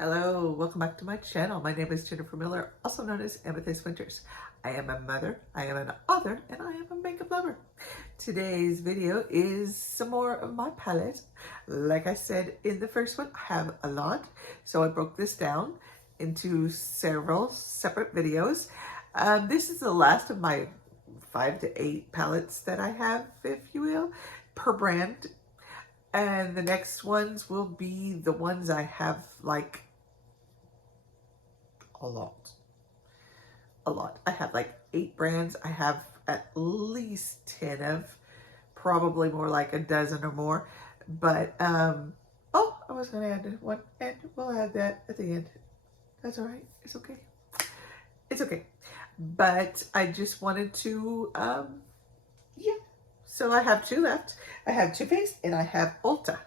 Hello, welcome back to my channel. My name is Jennifer Miller, also known as Amethyst Winters. I am a mother, I am an author, and I am a makeup lover. Today's video is some more of my palette. Like I said in the first one, I have a lot, so I broke this down into several separate videos. This is the last of my 5 to 8 palettes that I have, if you will, per brand. And the next ones will be the ones I have like a lot. I have like 8 brands. I have at least 10 of, probably more like a dozen or more. But, oh, I was going to add one, and we'll add that at the end. That's all right. It's okay. It's okay. But I just wanted to, yeah. So I have 2 left. I have Too Faced and I have Ulta.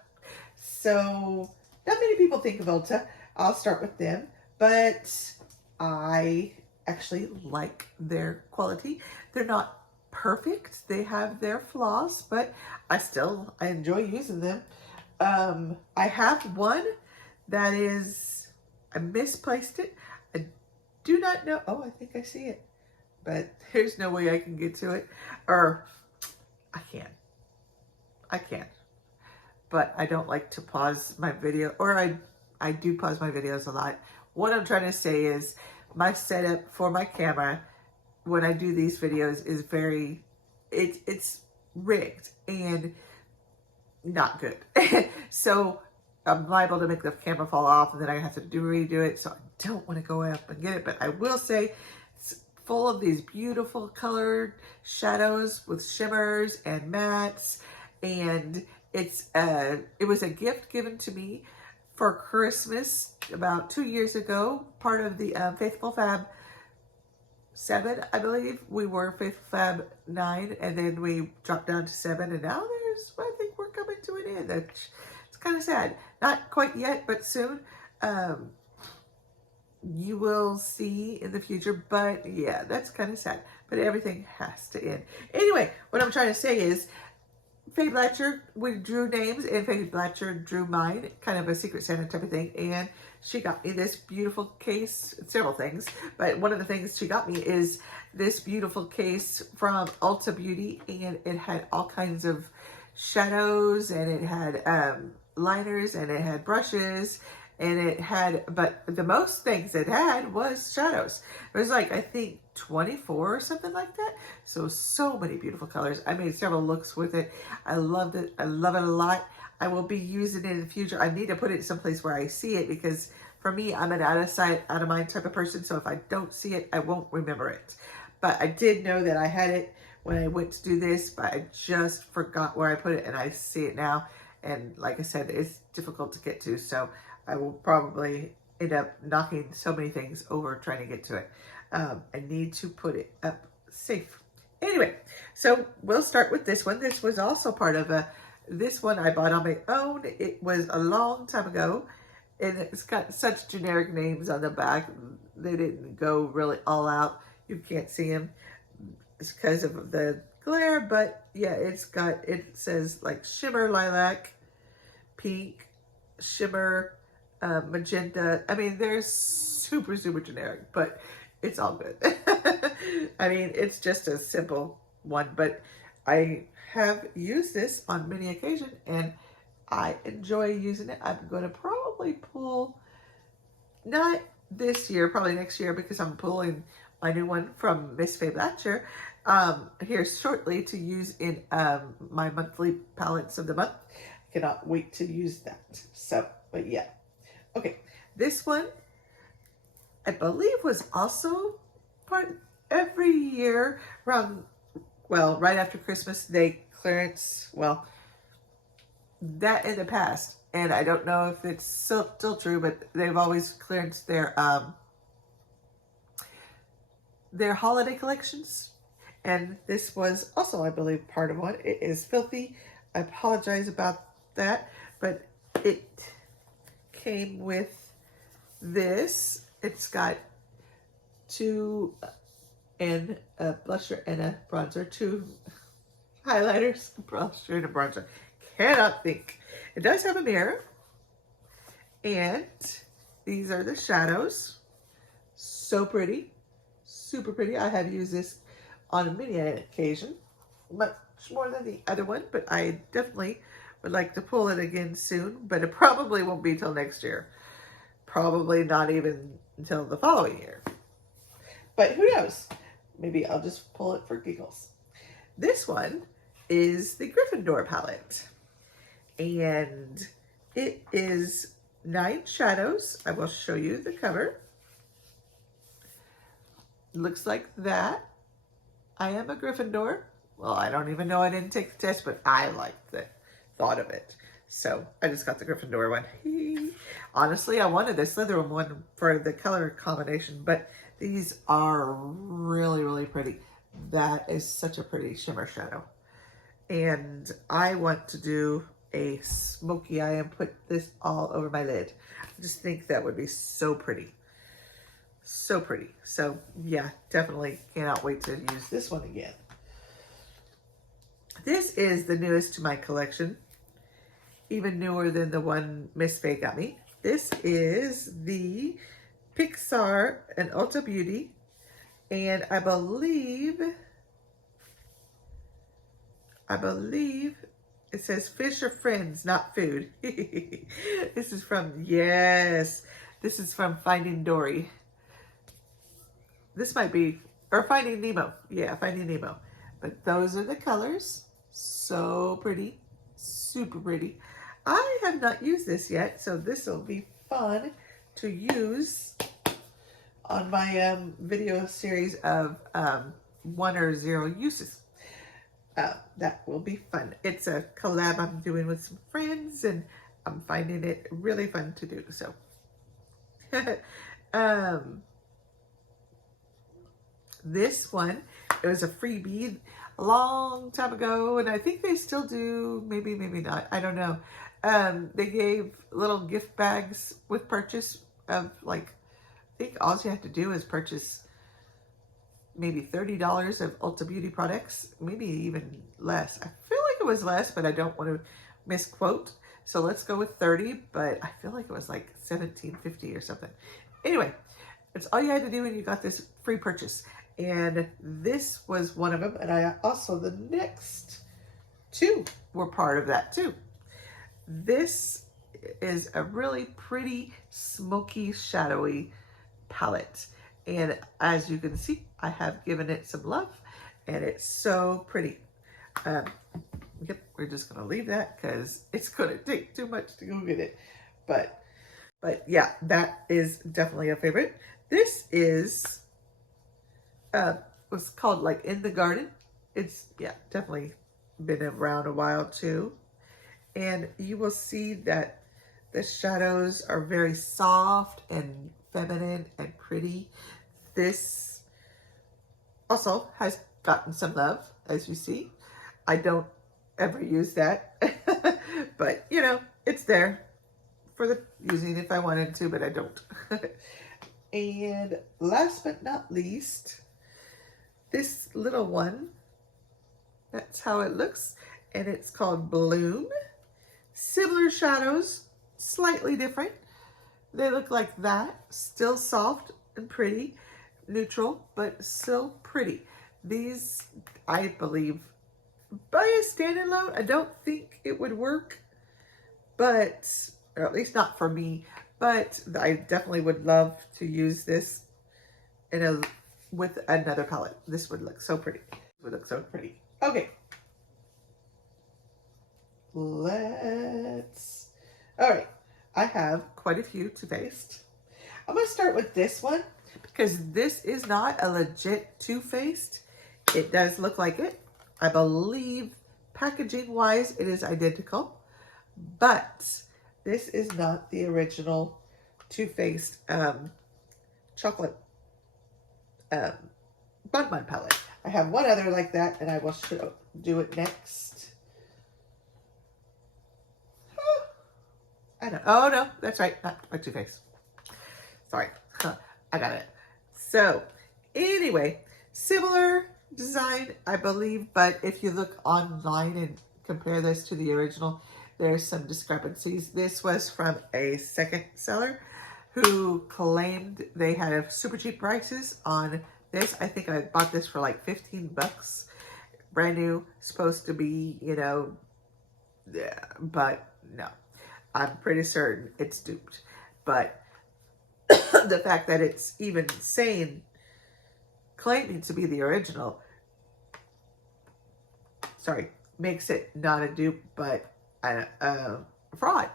So not many people think of Ulta. I'll start with them, but I actually like their quality. They're not perfect. They have their flaws, but I enjoy using them. I have one that is, I misplaced it. I do not know. Oh, I think I see it, but there's no way I can get to it, or I can, but I don't like to pause my video, or I do pause my videos a lot. What I'm trying to say is my setup for my camera when I do these videos is very, it's rigged and not good. So I'm liable to make the camera fall off, and then I have to redo it. So I don't want to go up and get it, but I will say it's full of these beautiful colored shadows with shimmers and mattes, and it was a gift given to me for Christmas about 2 years ago, part of the Faithful Fab 7, I believe. We were Faithful Fab 9, and then we dropped down to 7, and now I think we're coming to an end. It's kind of sad. Not quite yet, but soon. You will see in the future, but yeah, that's kind of sad. But everything has to end. Anyway, what I'm trying to say is, Faye Blatcher, we drew names, and Faye Blatcher drew mine, kind of a Secret Santa type of thing, and she got me this beautiful case, several things, but one of the things she got me is this beautiful case from Ulta Beauty, and it had all kinds of shadows, and it had liners, and it had brushes, and it had, but the most things it had was shadows. It was like, I think 24 or something like that. So many beautiful colors. I made several looks with it. I loved it. I love it a lot. I will be using it in the future. I need to put it someplace where I see it, because for me, I'm an out of sight, out of mind type of person. So if I don't see it, I won't remember it. But I did know that I had it when I went to do this, but I just forgot where I put it, and I see it now. And like I said, it's difficult to get to. So I will probably end up knocking so many things over trying to get to it. I need to put it up safe. Anyway, so we'll start with this one. This was also part of this one I bought on my own. It was a long time ago, and it's got such generic names on the back. They didn't go really all out. You can't see them. It's because of the glare, but yeah, it says like shimmer lilac, pink, shimmer, magenta. I mean, they're super generic, but it's all good. I mean, it's just a simple one, but I have used this on many occasions, and I enjoy using it. I'm going to probably pull, not this year, probably next year, because I'm pulling my new one from Miss Faye Blatcher here shortly to use in my monthly palettes of the month. I cannot wait to use that. So, but yeah. Okay, this one, I believe, was also part every year around, well, right after Christmas, they clearance, well, that in the past, and I don't know if it's still true, but they've always clearanced their holiday collections, and this was also, I believe, part of one. It is filthy. I apologize about that, but it came with this. It's got 2 and a blusher and a bronzer, 2 highlighters, blusher and a bronzer. Cannot think. It does have a mirror, and These are the shadows. So pretty, super pretty. I have used this on many an occasion, much more than the other one, but I definitely would like to pull it again soon, but it probably won't be till next year. Probably not even until the following year. But who knows? Maybe I'll just pull it for giggles. This one is the Gryffindor palette. And it is 9 shadows. I will show you the cover. Looks like that. I am a Gryffindor. Well, I don't even know, I didn't take the test, but I like the thought of it. So I just got the Gryffindor one. Honestly, I wanted the Slytherin one for the color combination, but these are really, really pretty. That is such a pretty shimmer shadow. And I want to do a smoky eye and put this all over my lid. I just think that would be so pretty. So pretty. So yeah, definitely cannot wait to use this one again. This is the newest to my collection. Even newer than the one Miss Faye got me. This is the Pixar and Ulta Beauty. And I believe it says fish are friends, not food. This is from, yes, this is from Finding Dory. This might be, or Finding Nemo. Yeah, Finding Nemo. But those are the colors. So pretty, super pretty. I have not used this yet, so this will be fun to use on my video series of 1 or 0 uses. That will be fun. It's a collab I'm doing with some friends, and I'm finding it really fun to do. So, this one, it was a freebie a long time ago, and I think they still do. Maybe, maybe not. I don't know. They gave little gift bags with purchase of like, I think all you have to do is purchase maybe $30 of Ulta Beauty products, maybe even less. I feel like it was less, but I don't want to misquote. So let's go with 30, but I feel like it was like $17.50 or something. Anyway, it's all you had to do when you got this free purchase. And this was one of them. And I also, the next 2 were part of that too. This is a really pretty, smoky, shadowy palette. And as you can see, I have given it some love, and it's so pretty. Yep, we're just gonna leave that because it's gonna take too much to go get it. But yeah, that is definitely a favorite. This is was called like In the Garden. It's, yeah, definitely been around a while too. And you will see that the shadows are very soft and feminine and pretty. This also has gotten some love, as you see. I don't ever use that, but you know, it's there for the using if I wanted to, but I don't. And last but not least, this little one, that's how it looks, and it's called Bloom. Similar shadows, slightly different. They look like that, still soft and pretty, neutral, but still pretty. These, I believe, by a standalone, I don't think it would work, but, or at least not for me, but I definitely would love to use this in a, with another palette. This would look so pretty. It would look so pretty. Okay. All right. I have quite a few to Faced. I'm going to start with this one because this is not a legit Too Faced. It does look like it. I believe packaging wise it is identical, but this is not the original Too Faced chocolate Bun palette. I have one other like that, and I will do it next. I know. Oh no, that's right. Not my Too Faced. Sorry, I got it. So anyway, similar design, I believe, but if you look online and compare this to the original, there's some discrepancies. This was from a second seller who claimed they had super cheap prices on this. I think I bought this for like 15 bucks. Brand new, supposed to be, you know, yeah, but no. I'm pretty certain it's duped. But the fact that it's even saying, claiming to be the original, sorry, makes it not a dupe, but a fraud.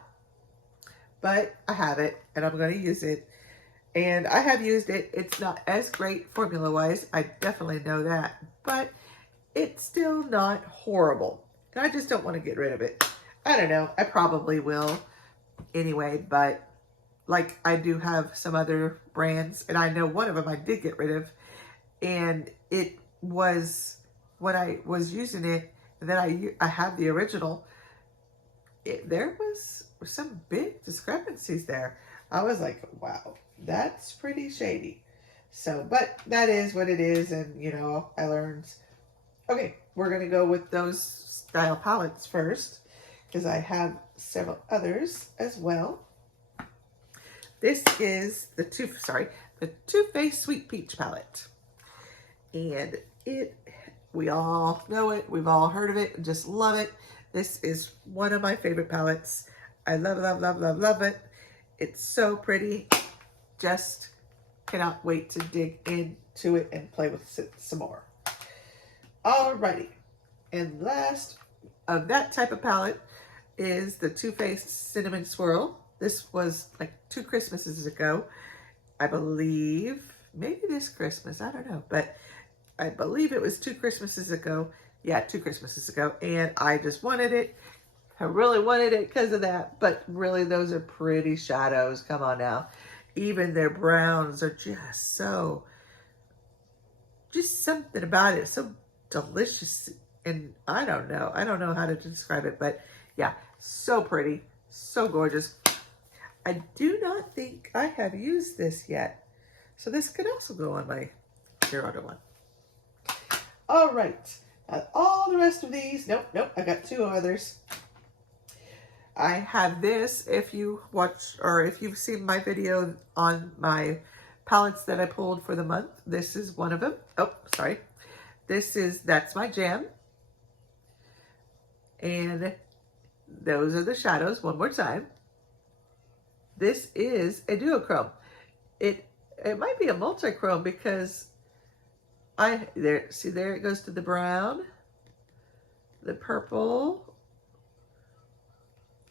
But I have it, and I'm going to use it. And I have used it. It's not as great formula-wise. I definitely know that. But it's still not horrible. And I just don't want to get rid of it. I don't know. I probably will anyway. But like I do have some other brands. And I know one of them I did get rid of. And it was, when I was using it, and then I have the original, there was some big discrepancies there. I was like, wow, that's pretty shady. So, but that is what it is. And, you know, I learned. Okay, we're going to go with those style palettes first, because I have several others as well. This is the Too Faced Sweet Peach palette. And we all know it. We've all heard of it and just love it. This is one of my favorite palettes. I love, love, love, love, love it. It's so pretty. Just cannot wait to dig into it and play with it some more. Alrighty. And last of that type of palette is the Too Faced Cinnamon Swirl. This was like 2 Christmases ago, I believe. Maybe this Christmas, I don't know. But I believe it was 2 Christmases ago. Yeah, 2 Christmases ago. And I just wanted it. I really wanted it because of that. But really, those are pretty shadows. Come on now. Even their browns are just so, just something about it. So delicious. And I don't know. I don't know how to describe it. But yeah, so pretty. So gorgeous. I do not think I have used this yet. So this could also go on my other one. All right. All the rest of these, nope, I got 2 others. I have this, if you watch, or if you've seen my video on my palettes that I pulled for the month, this is one of them. Oh, sorry. That's my jam. And those are the shadows, one more time. This is a duochrome. It might be a multi-chrome because there it goes to the brown, the purple,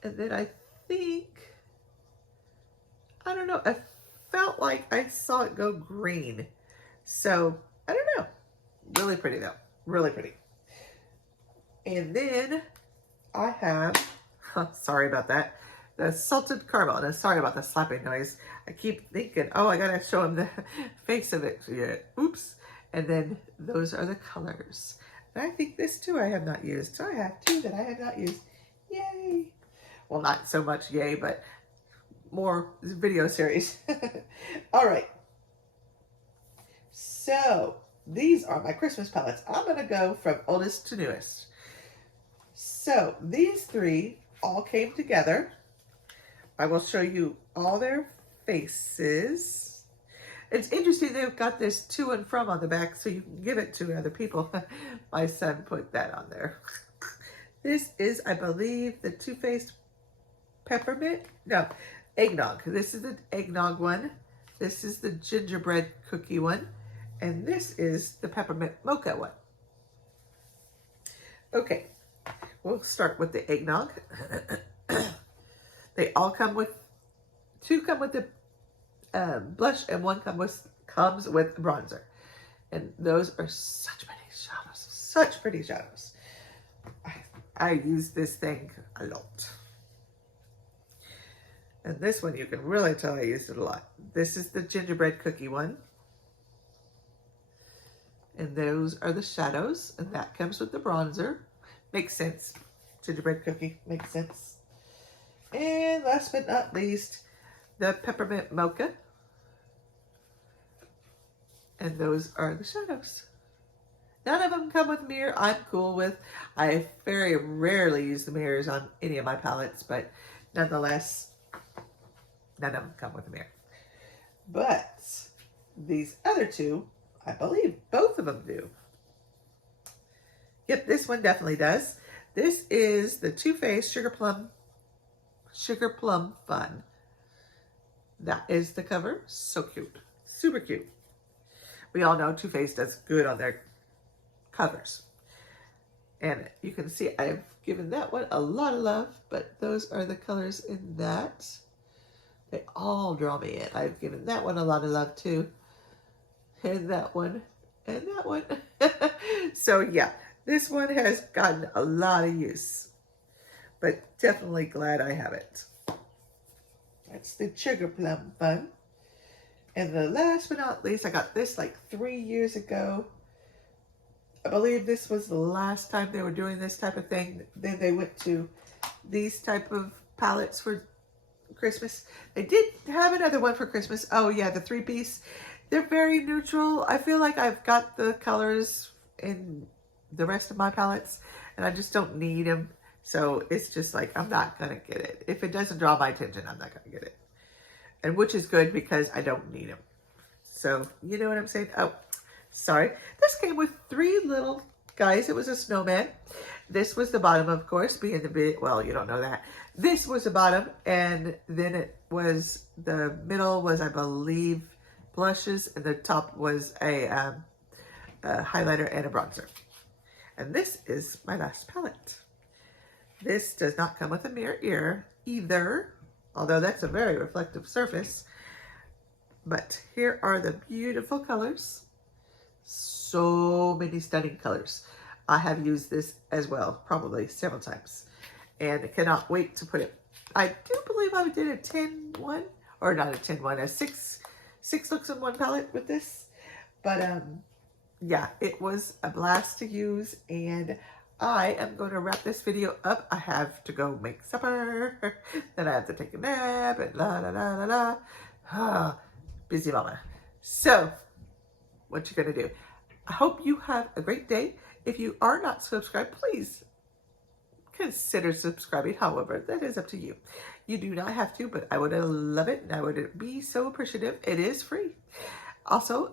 and then I think, I don't know, I felt like I saw it go green. So, I don't know. Really pretty though. Really pretty. And then I have, sorry about that, the salted caramel. And sorry about the slapping noise. I keep thinking, oh, I gotta show him the face of it. Yeah. Oops. And then those are the colors. And I think this too I have not used. So I have 2 that I have not used. Yay. Well, not so much yay, but more video series. All right. So these are my Christmas palettes. I'm going to go from oldest to newest. So these 3 all came together. I will show you all their faces. It's interesting they've got this to and from on the back so you can give it to other people. My son put that on there. This is, I believe, the Too Faced Peppermint. No, Eggnog. This is the Eggnog one. This is the Gingerbread Cookie one. And this is the Peppermint Mocha one. Okay, we'll start with the Eggnog. They all come with, 2 come with the blush and 1 comes with bronzer. And those are such pretty shadows. Such pretty shadows. I use this thing a lot. And this one you can really tell I used it a lot. This is the Gingerbread Cookie one. And those are the shadows. And that comes with the bronzer. Makes sense. Gingerbread Cookie. Makes sense. And last but not least, the Peppermint Mocha. And those are the shadows. None of them come with mirror. I'm cool with. I very rarely use the mirrors on any of my palettes, but nonetheless, none of them come with a mirror. but these other two, I believe both of them do. Yep, this one definitely does. This is the Too Faced Sugar Plum Fun. That is the cover. So cute. Super cute. We all know Too Faced does good on their covers. And you can see I've given that one a lot of love, but those are the colors in that. They all draw me in. I've given that one a lot of love too. And that one. And that one. So yeah, this one has gotten a lot of use. But definitely glad I have it. That's the Sugar Plum Fun. And the last but not least, I got this like 3 years ago. I believe this was the last time they were doing this type of thing. Then they went to these type of palettes for Christmas. They did have another one for Christmas. Oh yeah, the 3-piece. They're very neutral. I feel like I've got the colors in the rest of my palettes and I just don't need them. So it's just like, I'm not going to get it. If it doesn't draw my attention, I'm not going to get it. And which is good because I don't need them. So, you know what I'm saying? Oh, sorry. This came with 3 little guys. It was a snowman. This was the bottom, of course, being the big, well, you don't know that. This was the bottom, and then it was, the middle was, I believe, blushes, and the top was a highlighter and a bronzer. And this is my last palette. This does not come with a mirror ear either, although that's a very reflective surface. But here are the beautiful colors. So many stunning colors. I have used this as well, probably several times. And I cannot wait to put it. I do believe I did a 10-1, or not a 10-1, a 6 looks in one palette with this. But yeah, it was a blast to use, and I am going to wrap this video up. I have to go make supper, then I have to take a nap, and la la la la la. Ah, busy mama. So, what you gonna do? I hope you have a great day. If you are not subscribed, please consider subscribing. However, that is up to you. You do not have to, but I would love it, and I would be so appreciative. It is free. Also,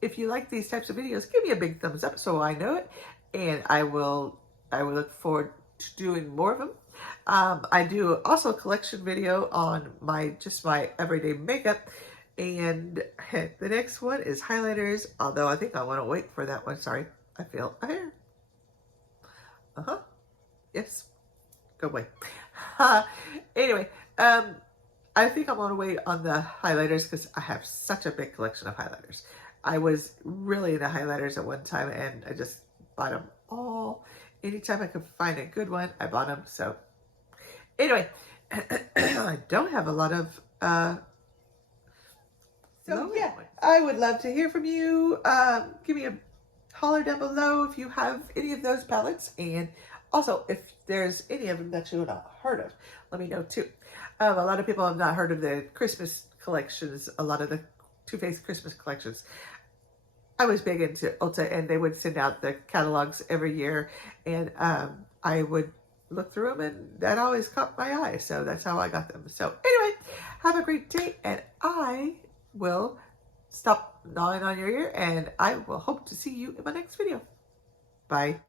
if you like these types of videos, give me a big thumbs up so I know it, and I will look forward to doing more of them. I do also a collection video on my everyday makeup, and the next one is highlighters, although I think I want to wait for that one. Sorry, I feel a hair. Yes, go away. Anyway, I think I'm going to wait on the highlighters because I have such a big collection of highlighters. I was really into highlighters at one time, and I just bought them all. Anytime I could find a good one, I bought them. So anyway, I don't have a lot of, so yeah, I would love to hear from you. Give me a holler down below if you have any of those palettes. And also, if there's any of them that you've not heard of, let me know too. A lot of people have not heard of the Christmas collections, a lot of the Too Faced Christmas collections. I was big into Ulta, and they would send out the catalogs every year, and I would look through them, and that always caught my eye, so that's how I got them. So anyway, have a great day, and I will stop gnawing on your ear, and I will hope to see you in my next video. Bye.